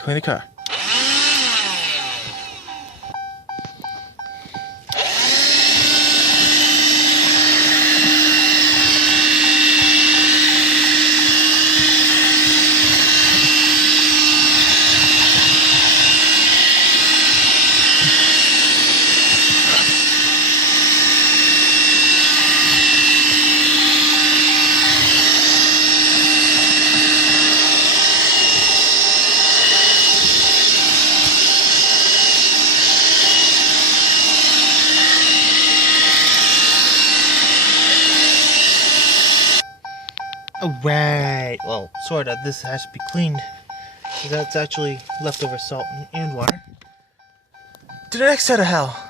to clean the car. Alright, well, sorta. This has to be cleaned. Because that's actually leftover salt and water. To the next set of hell.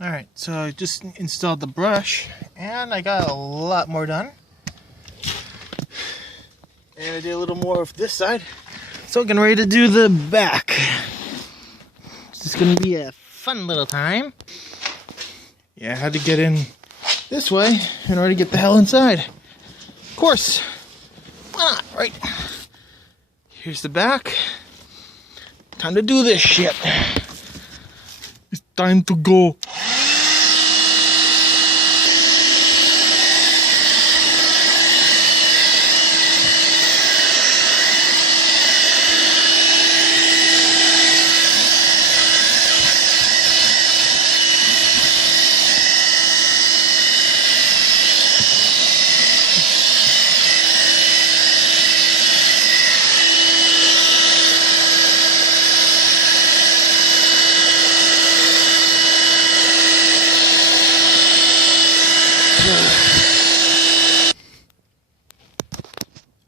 Alright, so I just installed the brush, and I got a lot more done. And I did a little more of this side. So I'm getting ready to do the back. It's just gonna be a fun little time. Yeah, I had to get in this way in order to get the hell inside. Of course. Why not, right? Here's the back. Time to do this shit. It's time to go.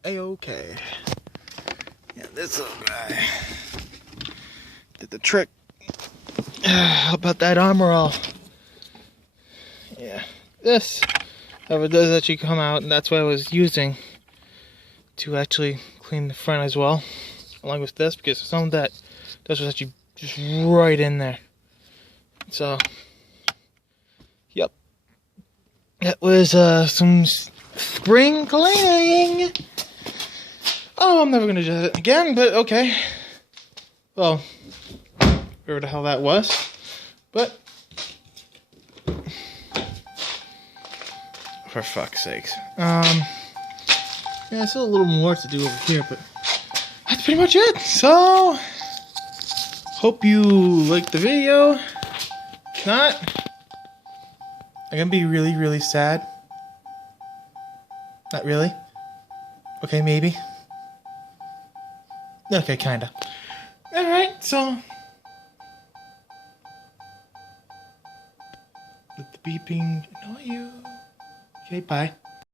A-okay. Yeah, this little guy did the trick. How about that armor all? Yeah, this, however, does actually come out, and that's what I was using to actually clean the front as well, along with this, because some of that was actually just right in there. So, yep, that was some spring cleaning. Oh, I'm never gonna do it again, but okay. Well, whatever the hell that was. But, for fuck's sakes. Yeah, there's still a little more to do over here, but that's pretty much it. So, hope you liked the video. If not, I'm gonna be really, really sad. Not really. Okay, maybe. Okay, kinda. Alright, so let the beeping annoy you. Okay, bye.